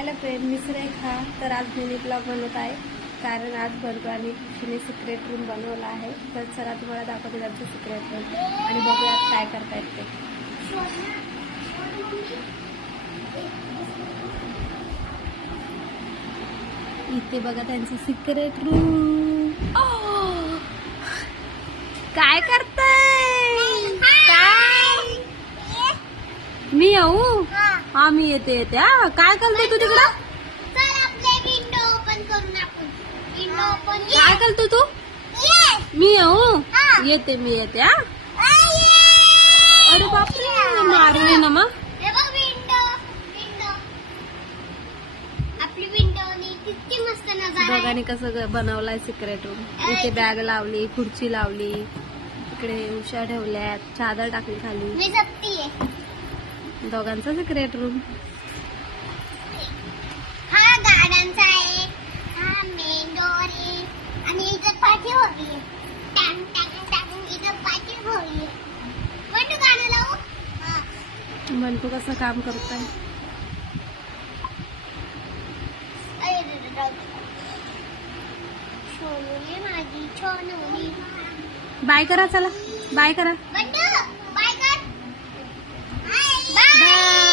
Hello friend, मी सुरेखा. तर आज mini blog बनवत आहे कारण आज बर्गू आणि खुशीने सिक्रेट रूम बनवला आहे. तर चला तुम्हाला दाखवते त्यांचं सिक्रेट रूम आणि बघूयात काय करतायत ते. इथे बघा त्यांचं सिक्रेट रूम. काय करताय? काय मी येऊ? हा मी येते येते. हा काय करतोय तू तिकडं? विंडो ओपन करून आपण विंडो ओपन काय करतो तू? मी येऊ? येते मी येते. हा अरे बापरे, मारू ना मग. विंडो विंडो आपली विंडो किती मस्त नजारा आहे. बघाने कसं बनवलाय सिक्रेट रूम. इथे बॅग लावली, खुर्ची लावली, इकडे उशा ठेवल्यात, चादर टाकली खाली. मी जगतीये. दोघांचा सिक्रेट रूम. हा गार्डनचा आहे, हा मेन डोर आहे आणि इथं पाठी होती. टॅंग टॅंग टॅंग इथं पाठी होती. पण गाणं लावू. म्हणतो कसं काम करताय. छोनूली माझी छोनूली. बाय करा, चला बाय करा. बंडू बाय कर. बाय.